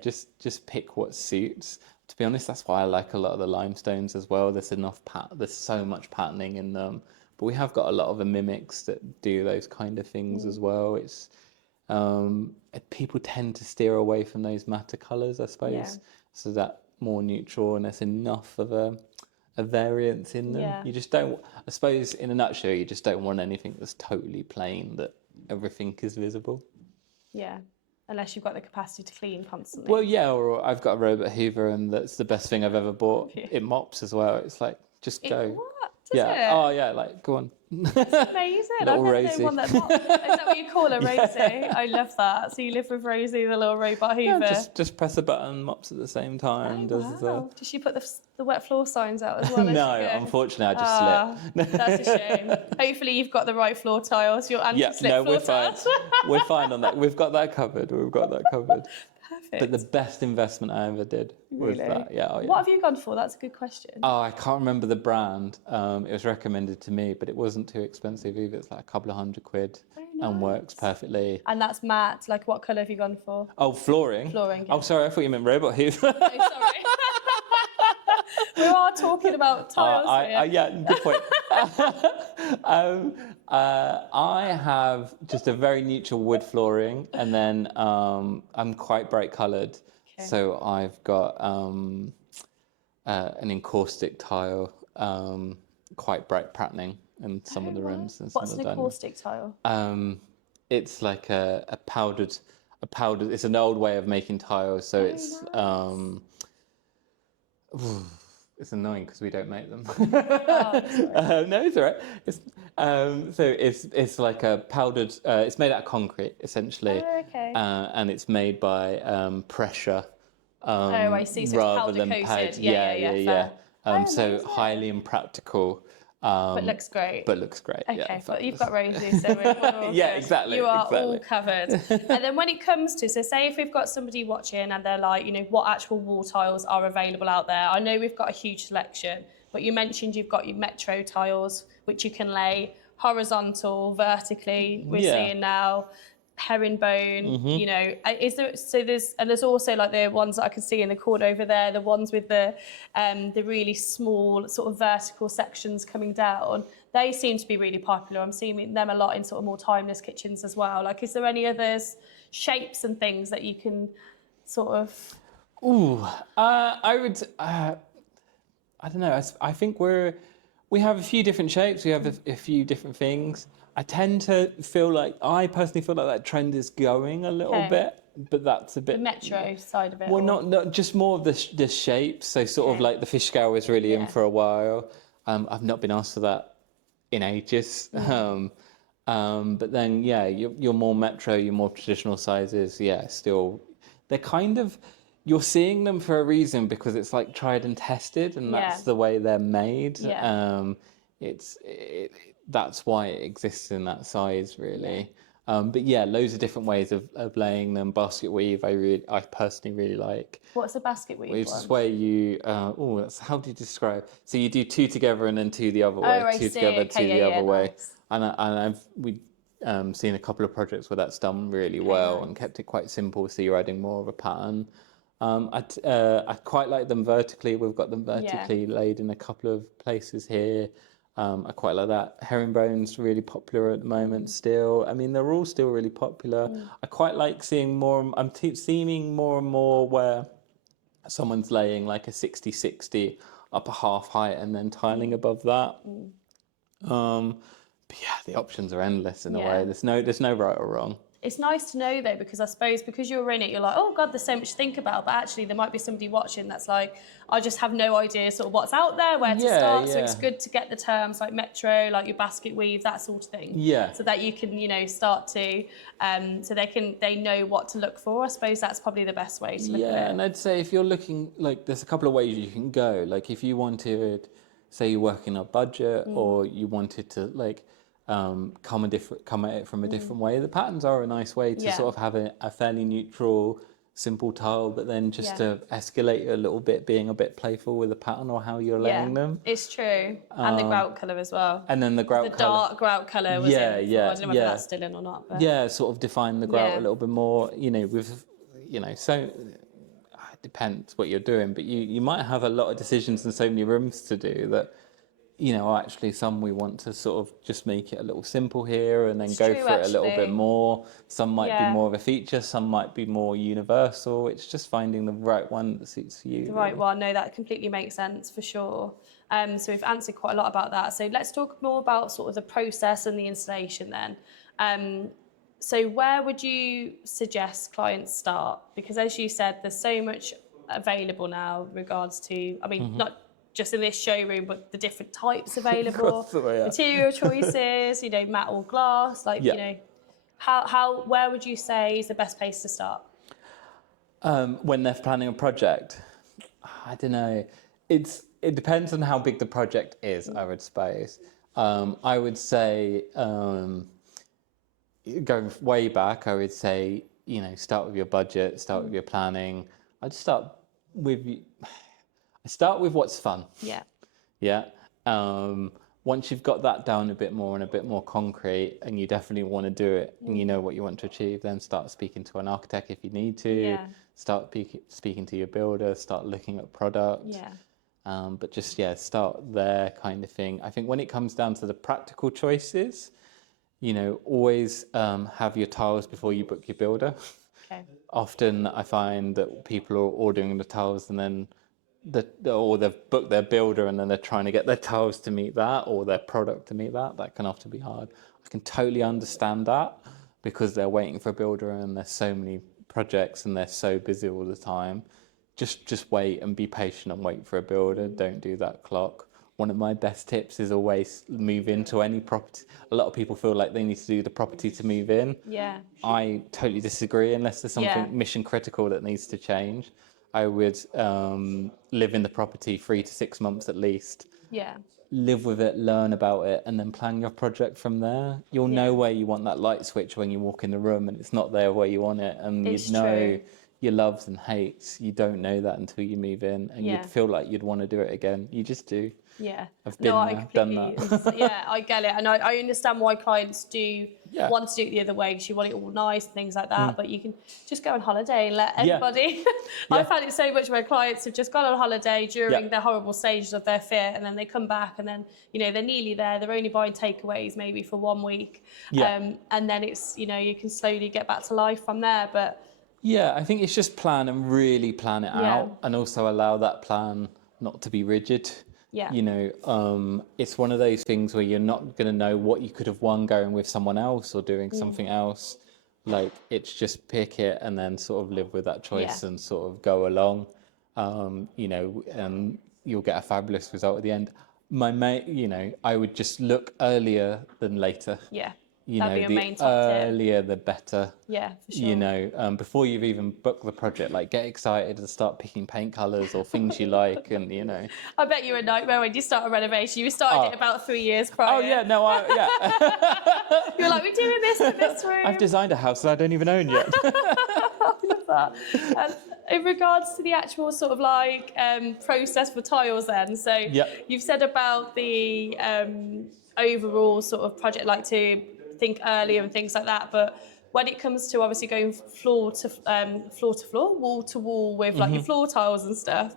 just pick what suits. To be honest, that's why I like a lot of the limestones as well. There's there's so much patterning in them, but we have got a lot of the mimics that do those kind of things as well. It's people tend to steer away from those matter colours, I suppose, so that more neutral, and there's enough of a variance in them. Yeah. You just don't, I suppose, in a nutshell, you just don't want anything that's totally plain, that everything is visible. Yeah, unless you've got the capacity to clean constantly. Well, yeah, or I've got a robot hoover, and that's the best thing I've ever bought. It mops as well. It's like, just go. What? Does it? Oh, yeah, like, go on. That's amazing. I've Little never Rosie. known one that mops. Is that what you call her, Rosie? I love that. So you live with Rosie, the little robot hoover. Yeah, just press a button, mops at the same time. Wow. Does she put the wet floor signs out as well? No, unfortunately, I just slipped. That's a shame. Hopefully you've got the right floor tiles, your anti-slip floor tiles. We're fine on that. We've got that covered. Perfect. But the best investment I ever did was that. Yeah, What have you gone for? That's a good question. Oh, I can't remember the brand. It was recommended to me, but it wasn't too expensive either. It's like a couple of £100 and works perfectly. And that's matte. Like, what colour have you gone for? Oh, flooring. Flooring. Yeah. Oh, sorry, I thought you meant robot hoover. Oh, sorry. We are talking about tiles here. Yeah, good point. I have just a very neutral wood flooring, and then I'm quite bright coloured. Okay. So I've got an encaustic tile, quite bright patterning in some of the rooms. And What's an encaustic tile? It's like a powdered. It's an old way of making tiles, so it's nice. It's annoying because we don't make them. Oh, no, it's all right. So it's like a powdered. It's made out of concrete, essentially. Oh, okay. And it's made by pressure. I see. So rather it's than powder coated. pad. Yeah. So highly impractical. But looks great. Okay, but you've got Rosie, so we're all yeah, good. exactly. You are all covered. And then when it comes to, so say if we've got somebody watching and they're like, what actual wall tiles are available out there? I know we've got a huge selection, but you mentioned you've got your metro tiles, which you can lay horizontal, vertically. We're seeing now herringbone. Is there? So there's also like the ones that I can see in the corner over there, the ones with the really small sort of vertical sections coming down. They seem to be really popular. I'm seeing them a lot in sort of more timeless kitchens as well. Like, is there any others, shapes and things that you can sort of? I would. I don't know. I think we have a few different shapes. We have a few different things. I personally feel like that trend is going a little bit, but that's a bit... The metro side of it? Well, not just more of the shapes. So sort of like the fish scale was really in for a while. I've not been asked for that in ages. But then, your more metro, your more traditional sizes, still... They're kind of... You're seeing them for a reason because it's like tried and tested, and that's the way they're made. Yeah. That's why it exists in that size, really. But yeah, loads of different ways of laying them. Basket weave, I personally really like. What's a basket weave Which one? is where you, how do you describe? So you do two together and then two the other way, I two see. together, Okay, two the other way. nice. We seen a couple of projects where that's done really Okay, well nice. and kept it quite simple. So you're adding more of a pattern. I quite like them vertically. We've got them vertically laid in a couple of places here. I quite like that. Herringbone's really popular at the moment still. I mean, they're all still really popular. I quite like seeing more, seeing more and more where someone's laying like a 60-60 up a half height and then tiling above that. But yeah, the options are endless in a way. There's no right or wrong. It's nice to know though, because I suppose because you're in it, you're like, oh God, there's so much to think about. But actually, there might be somebody watching that's like, I just have no idea sort of what's out there, where to start. So it's good to get the terms like metro, like your basket weave, that sort of thing. Yeah. So that you can, start to, so they know what to look for. I suppose that's probably the best way to look at it. Yeah, and I'd say if you're looking, like, there's a couple of ways you can go. Like, if you wanted, say, you're working on a budget, or you wanted to like come at it from a different way. The patterns are a nice way to sort of have a fairly neutral, simple tile, but then just to escalate a little bit, being a bit playful with the pattern or how you're laying them. It's true, and the grout colour as well. And then the grout colour, dark grout colour was in. Before. I don't know whether that's still in or not. But. Yeah, sort of define the grout a little bit more. So it depends what you're doing, but you might have a lot of decisions and so many rooms to do that. Actually some we want to sort of just make it a little simple here and then go for it a little bit more. Some might be more of a feature, some might be more universal. It's just finding the right one that suits you. The right one, no, that completely makes sense for sure. So we've answered quite a lot about that. So let's talk more about sort of the process and the installation then. So where would you suggest clients start? Because as you said, there's so much available now in regards to, not just in this showroom, but the different types available, material choices, matte or glass, where would you say is the best place to start? When they're planning a project, I don't know. It depends on how big the project is, I would suppose. I would say, going way back, I would say, start with your budget, start with your planning. I'd start with what's fun. Yeah. Once you've got that down a bit more and a bit more concrete, and you definitely want to do it, and you know what you want to achieve, then start speaking to an architect if you need to. Start speaking to your builder. Start looking at product. But just start there, kind of thing. I think when it comes down to the practical choices, always have your tiles before you book your builder. Often I find that people are ordering the tiles and then they've booked their builder and then they're trying to get their tiles to meet that or their product to meet that. That can often be hard. I can totally understand that because they're waiting for a builder and there's so many projects and they're so busy all the time. Just wait and be patient and wait for a builder. Don't do that clock. One of my best tips is always move into any property. A lot of people feel like they need to do the property to move in. I totally disagree unless there's something mission critical that needs to change. I would live in the property 3 to 6 months at least. Live with it, learn about it, and then plan your project from there. You'll know where you want that light switch when you walk in the room and it's not there where you want it. And you'd know your loves and hates. You don't know that until you move in and you'd feel like you'd want to do it again. You just do. I've been there, done that. I get it. And I understand why clients do want to do it the other way because you want it all nice and things like that. But you can just go on holiday and let everybody. I found it so much where clients have just gone on holiday during the horrible stages of their fit and then they come back and then, they're nearly there. They're only buying takeaways maybe for 1 week. And then it's, you can slowly get back to life from there. But I think it's just plan and really plan it out and also allow that plan not to be rigid. It's one of those things where you're not going to know what you could have won going with someone else or doing something else. Like, it's just pick it and then sort of live with that choice and sort of go along, and you'll get a fabulous result at the end. My mate, I would just look earlier than later. That'd be your the main top tip. earlier the better. Yeah, for sure. Before you've even booked the project, like get excited and start picking paint colours or things you like, and I bet you're a nightmare when you start a renovation. You started it about 3 years prior. Oh yeah, no, yeah. You're like, we're doing this in this room. I've designed a house that I don't even own yet. I love that. In regards to the actual sort of like process for tiles then, so you've said about the overall sort of project, like to think earlier and things like that, but when it comes to obviously going floor to floor, wall to wall with like your floor tiles and stuff,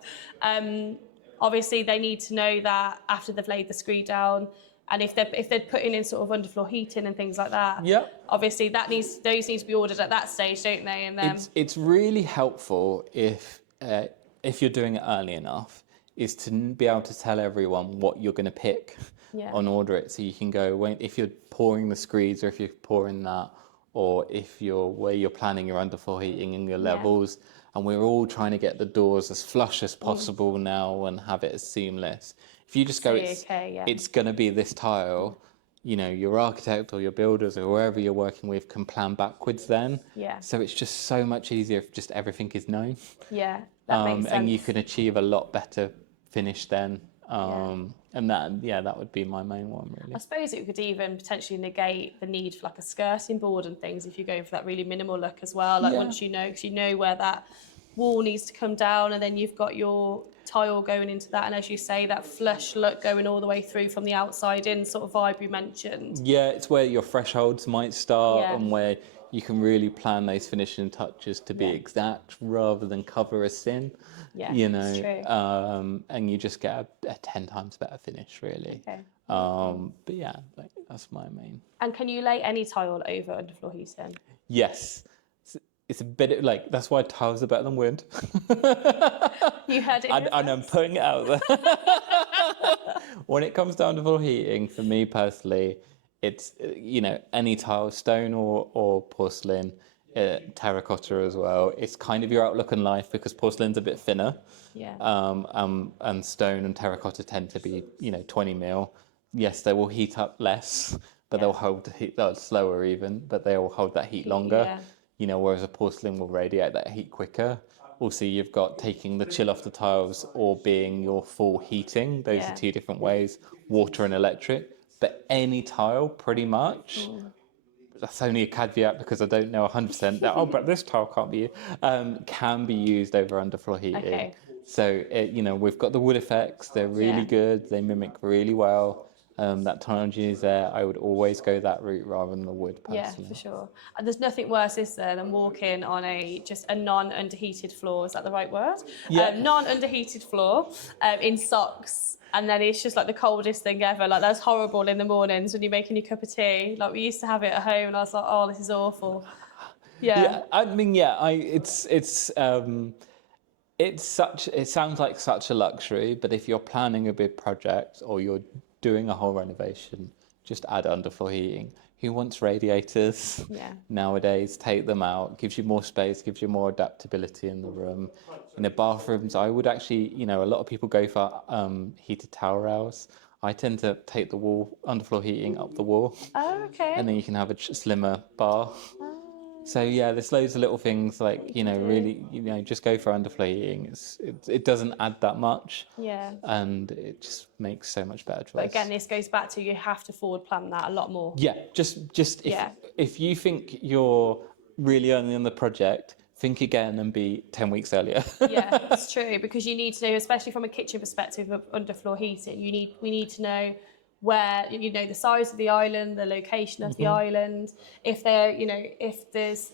obviously they need to know that after they've laid the screed down, and if they're putting in sort of underfloor heating and things like that, obviously those need to be ordered at that stage, don't they? And then it's really helpful if you're doing it early enough, is to be able to tell everyone what you're going to pick on order it, so you can go if you're pouring the screeds, or if you're pouring that, or if you're planning your underfloor heating and your levels. And we're all trying to get the doors as flush as possible now and have it as seamless. If you just go, it's going to be this tile, your architect or your builders or whoever you're working with can plan backwards then. So it's just so much easier if just everything is known. That makes sense. And you can achieve a lot better finish then. And that would be my main one, really. I suppose it could even potentially negate the need for like a skirting board and things if you're going for that really minimal look as well. Like once because you know where that wall needs to come down, and then you've got your tile going into that, and as you say, that flush look going all the way through from the outside in sort of vibe you mentioned. It's where your thresholds might start and where you can really plan those finishing touches to be exact rather than cover a sin. It's true. And you just get a 10 times better finish, really. But that's my main. And can you lay any tile over underfloor heating? Yes. It's a bit like, that's why tiles are better than wood. You heard it. And I'm putting it out there. When it comes down to underfloor heating, for me personally, it's any tile, stone or porcelain, terracotta as well. It's kind of your outlook on life, because porcelain's a bit thinner. And stone and terracotta tend to be 20 mil. Yes, they will heat up less, but they'll hold the heat slower even, but they will hold that heat longer. Whereas a porcelain will radiate that heat quicker. Also, you've got taking the chill off the tiles or being your full heating. Those are two different ways, water and electric. But any tile, pretty much, that's only a caveat because I don't know 100% that, but this tile can't be used, can be used over underfloor heating. So, we've got the wood effects. They're really good. They mimic really well. That technology is there. I would always go that route rather than the wood, personally. For sure. And there's nothing worse, is there, than walking on just a non-underheated floor. Is that the right word? Non-underheated floor in socks. And then it's just like the coldest thing ever. Like, that's horrible in the mornings when you're making your cup of tea. Like, we used to have it at home, and I was like, oh, this is awful. I mean, it sounds like such a luxury, but if you're planning a big project or you're doing a whole renovation, just add underfloor heating. Who wants radiators nowadays? Take them out. Gives you more space, gives you more adaptability in the room. In the bathrooms, I would actually, a lot of people go for heated towel rails. I tend to take the underfloor heating up the wall. Oh, okay. And then you can have a slimmer bar. So there's loads of little things like, really, just go for underfloor heating. It doesn't add that much. And it just makes so much better choice. But again, this goes back to, you have to forward plan that a lot more. Just if you think you're really early in the project, think again and be 10 weeks earlier. It's true, because you need to know, especially from a kitchen perspective of underfloor heating, we need to know where, the size of the island, the location of the island, if there's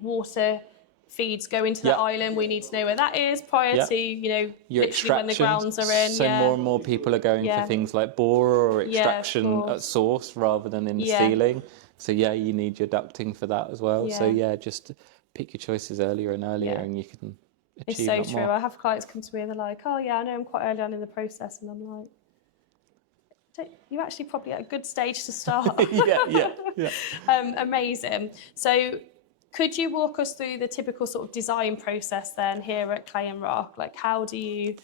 water feeds go into the island, we need to know where that is prior to, your literally when the grounds are in. So more and more people are going for things like borer or extraction at source rather than in the ceiling. So you need your ducting for that as well. So just pick your choices earlier and earlier, and you can achieve that more. It's so true. I have clients come to me and they're like, oh yeah, I know I'm quite early on in the process, and I'm like, you're actually probably at a good stage to start. Amazing. So could you walk us through the typical sort of design process then here at Clay and Rock? Like, how do you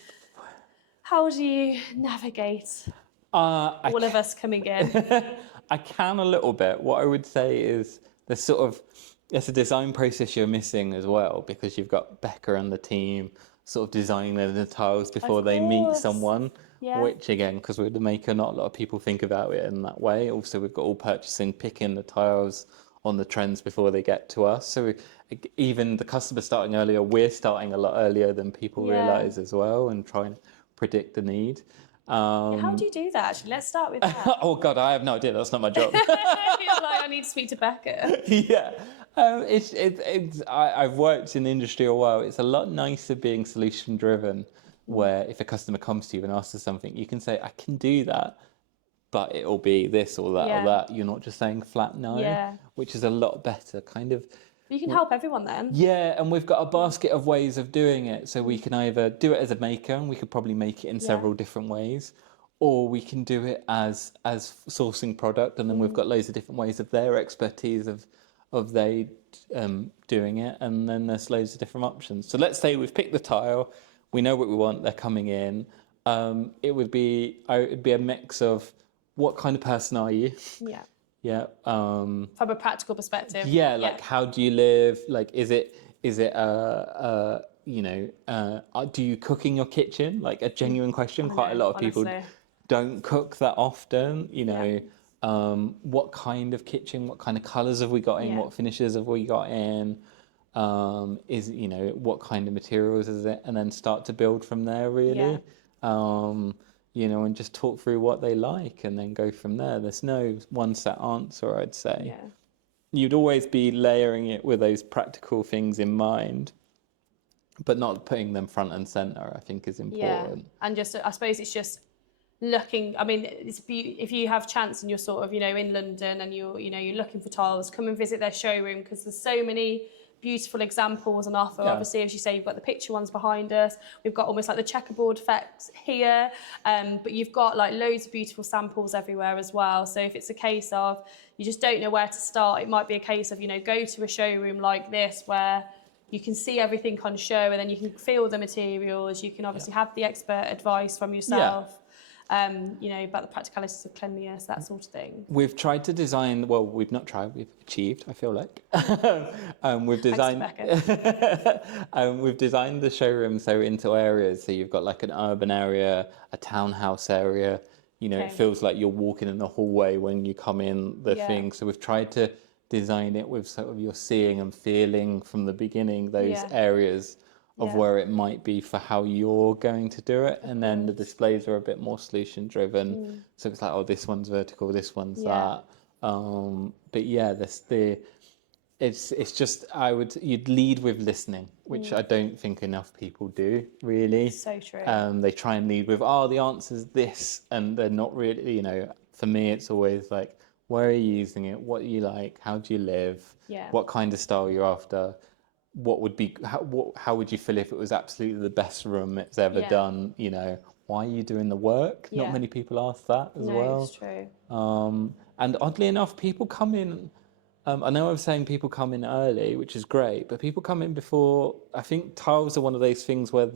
navigate all of us coming in? I can a little bit. What I would say is there's a design process you're missing as well, because you've got Becca and the team sort of designing the tiles before they meet someone. Yeah. Which again, because we're the maker, not a lot of people think about it in that way. Also, we've got all purchasing picking the tiles on the trends before they get to us. So even the customer starting earlier, we're starting a lot earlier than people realise as well, and trying to predict the need. How do you do that, actually? Let's start with that. Oh God, I have no idea. That's not my job. You're like, I need to speak to Becca. Yeah, I've worked in the industry a while. It's a lot nicer being solution driven, where if a customer comes to you and asks for something, you can say, I can do that, but it'll be this or that or that. You're not just saying flat no, which is a lot better. Kind of. You can help everyone then. Yeah, and we've got a basket of ways of doing it. So we can either do it as a maker, and we could probably make it in several different ways, or we can do it as sourcing product, and then we've got loads of different ways of their expertise of they doing it, and then there's loads of different options. So let's say we've picked the tile, we know what we want, they're coming in. It'd be a mix of what kind of person are you? Yeah. Yeah. From a practical perspective. Yeah, like how do you live? Like, is it do you cook in your kitchen? Like a genuine question. Quite a lot of people don't cook that often. What kind of kitchen? What kind of colours have we got in? What finishes have we got in? What kind of materials is it? And then start to build from there, really. And just talk through what they like and then go from there. There's no one set answer, I'd say. Yeah. You'd always be layering it with those practical things in mind, but not putting them front and centre, I think, is important. Yeah, and I suppose it's just looking. I mean, if you have chance and you're sort of, in London and you're looking for tiles, come and visit their showroom, because there's so many beautiful examples on offer. Obviously, as you say, you've got the picture ones behind us. We've got almost like the checkerboard effect here, but you've got like loads of beautiful samples everywhere as well. So if it's a case of you just don't know where to start, it might be a case of go to a showroom like this where you can see everything on show, and then you can feel the materials. You can obviously have the expert advice from yourself. About the practicalities of cleanliness, that sort of thing. We've tried to design, well, we've not tried, we've achieved, I feel like. We've designed we've designed the showroom so into areas. So you've got like an urban area, a townhouse area. It feels like you're walking in the hallway when you come in the thing. So we've tried to design it with sort of you're seeing and feeling from the beginning those areas of where it might be for how you're going to do it. And then the displays are a bit more solution driven. So it's like, oh, this one's vertical, this one's that. But yeah, it's just, you'd lead with listening, which I don't think enough people do, really. So true. They try and lead with, the answer's this, and they're not really, for me, it's always like, where are you using it? What do you like? How do you live? What kind of style you're after? What would be how would you feel if it was absolutely the best room it's ever done? Why are you doing the work? Not many people ask that as well. It's true. And oddly enough, people come in. I know I was saying people come in early, which is great, but people come in before. I think tiles are one of those things where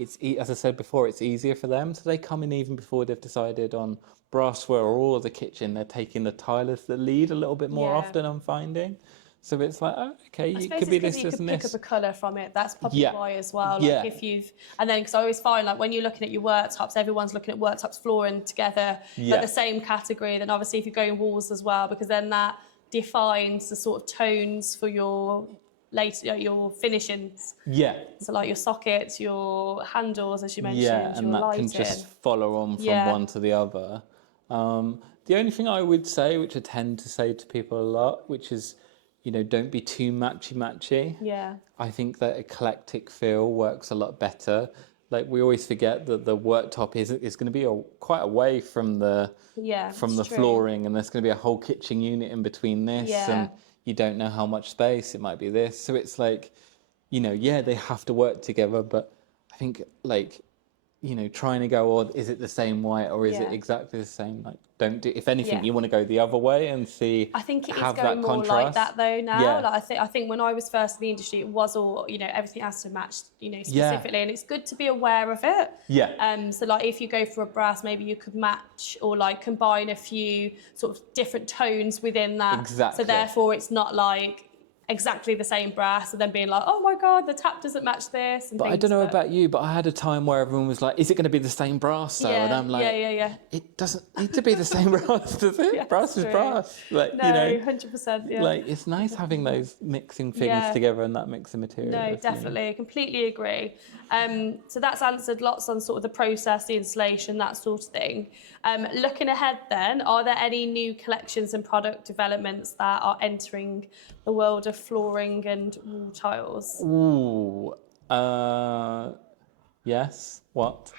as I said before, it's easier for them. So they come in even before they've decided on brassware or the kitchen. They're taking the tile as the lead a little bit more often, I'm finding. So it's like, it could be this, this, and this. Pick up a colour from it. That's probably why as well. Like because I always find like when you're looking at your worktops, everyone's looking at worktops flooring together, but the same category. Then obviously if you're going walls as well, because then that defines the sort of tones for your your finishings. Yeah. So like your sockets, your handles, as you mentioned, and that lighting. can just follow on from one to the other. The only thing I would say, which I tend to say to people a lot, which is, don't be too matchy. Yeah. I think that eclectic feel works a lot better. Like we always forget that the worktop is going to be quite away from the flooring, and there's going to be a whole kitchen unit in between this, and you don't know how much space it might be this. So it's like, they have to work together, but I think like trying to go, or is it the same way, or is it Yeah. exactly the same? Like, don't do. If anything, Yeah. you want to go the other way and see. I think it is have going that more like contrast. that though now. Yeah. Like I think when I was first in the industry, it was all, everything has to match, specifically, and it's good to be aware of it. Yeah. So like if you go for a brass, maybe you could match or like combine a few sort of different tones within that. Exactly. So therefore, it's not like exactly the same brass, and then being like, oh my god, the tap doesn't match this. And But I don't know about you, but I had a time where everyone was like, is it going to be the same brass though? Yeah, And I'm like, yeah. it doesn't need to be the same brass, does it? Yeah, Brass is true. brass. Like, No, 100%. Yeah. like it's nice having those mixing things Yeah. together and that mix of material. No, definitely. I completely agree. So that's answered lots on sort of the process, the installation, that sort of thing. Looking ahead then, are there any new collections and product developments that are entering the world of flooring and wall tiles? Ooh, yes. What?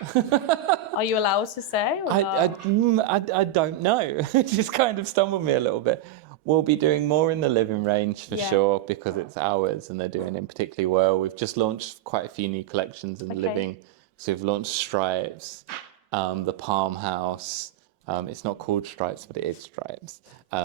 Are you allowed to say? Or I don't know. It just kind of stumbled me a little bit. We'll be doing more in the living range for sure, because it's ours and they're doing it particularly well. We've just launched quite a few new collections in the living. So we've launched Stripes, the Palm House. It's not called Stripes, but it is Stripes. I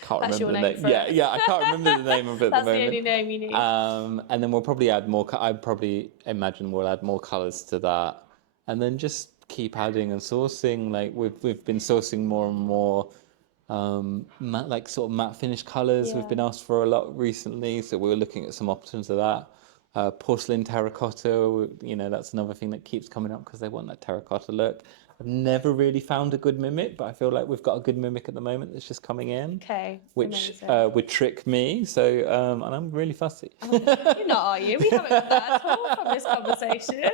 can't That's remember your the name name. for it. Yeah, I can't remember the name of it at That's the the moment. only name you need. And then we'll probably add more. I probably imagine we'll add more colours to that, and then just keep adding and sourcing. Like we've been sourcing more and more, matte, like sort of matte finish colours. We've been asked for a lot recently, so we were looking at some options of that. Porcelain terracotta, that's another thing that keeps coming up because they want that terracotta look. I've never really found a good mimic, but I feel like we've got a good mimic at the moment that's just coming in. Okay. Which Amazing. would trick me. So, and I'm really fussy. You're not, are you? We haven't got that at all from this conversation.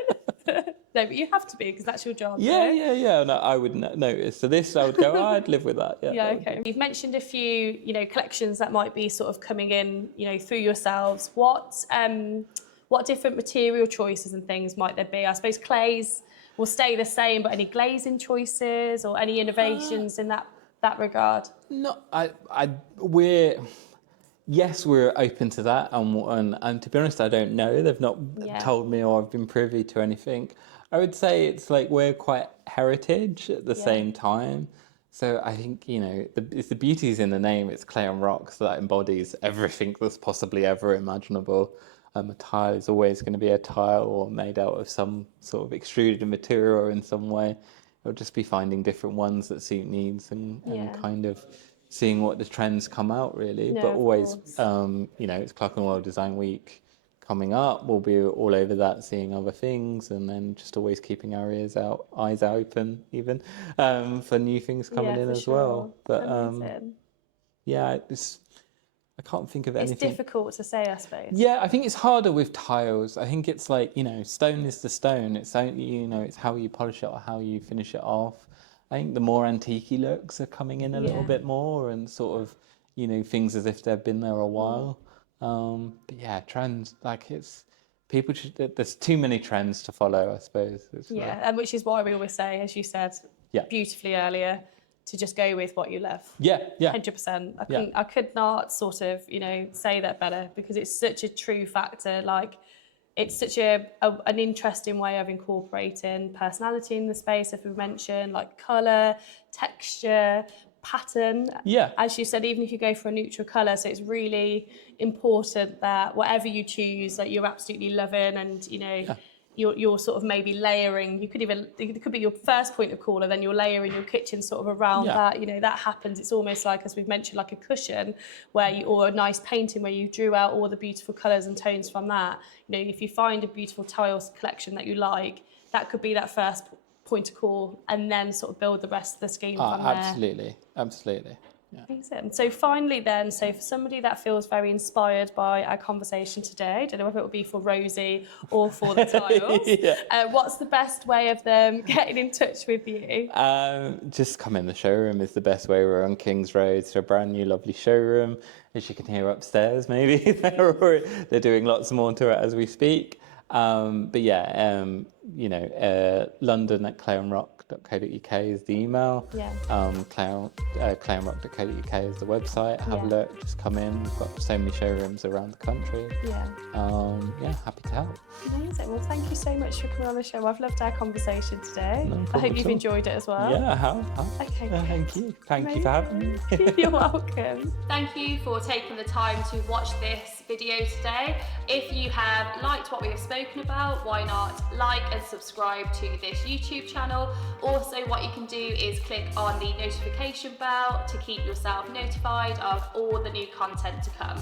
No, but you have to be because that's your job. Yeah. No, I would notice. So this, I would go, I'd live with that. Yeah. Yeah, okay. You've mentioned a few, collections that might be sort of coming in, through yourselves. What different material choices and things might there be? I suppose clays will stay the same, but any glazing choices or any innovations in that regard? No, we're open to that, and to be honest, I don't know. They've not told me, or I've been privy to anything. I would say it's like we're quite heritage at the same time. So I think it's the beauty's in the name. It's clay and rock, so that embodies everything that's possibly ever imaginable. A tile is always going to be a tile, or made out of some sort of extruded material, or in some way. It'll just be finding different ones that suit needs and kind of seeing what the trends come out, really. No, but always, course. it's Clock and World Design Week coming up. We'll be all over that, seeing other things, and then just always keeping our eyes open, even for new things coming in as well. But I can't think of anything. It's difficult to say, I suppose. Yeah, I think it's harder with tiles. I think it's like, stone is the stone. It's only, it's how you polish it or how you finish it off. I think the more antique-y looks are coming in a little bit more, and sort of, things as if they've been there a while. But yeah, trends, like there's too many trends to follow, I suppose. And which is why we always say, as you said beautifully earlier, to just go with what you love. Yeah. 100%. I could not sort of, say that better, because it's such a true factor. Like, it's such an interesting way of incorporating personality in the space, if we mentioned, like colour, texture, pattern. Yeah. As you said, even if you go for a neutral colour, so it's really important that whatever you choose, that you're absolutely loving, and, you're sort of maybe layering. It could be your first point of call, and then you're layering your kitchen sort of around that. That happens. It's almost like, as we've mentioned, like a cushion or a nice painting where you drew out all the beautiful colours and tones from that. If you find a beautiful tiles collection that you like, that could be that first point of call, and then sort of build the rest of the scheme from there. Absolutely. Yeah. Amazing. So finally then, for somebody that feels very inspired by our conversation today, I don't know if it will be for Rosie or for the tiles, what's the best way of them getting in touch with you? Just come in the showroom is the best way. We're on King's Road, so a brand new lovely showroom, as you can hear upstairs maybe. They're doing lots more to it as we speak. London at clayandrock.com. clarenrock.co.uk is the email. Yeah. Clarenrock.co.uk is the website. Have a look, just come in. We've got so many showrooms around the country. Yeah. Happy to help. Amazing. Well, thank you so much for coming on the show. I've loved our conversation today. No I problem hope at you've all. enjoyed it as well. Yeah, I have. Okay, good. Thank you. Thank you for having me. You're welcome. Thank you for taking the time to watch this video today. If you have liked what we have spoken about, why not like and subscribe to this YouTube channel. Also, what you can do is click on the notification bell to keep yourself notified of all the new content to come.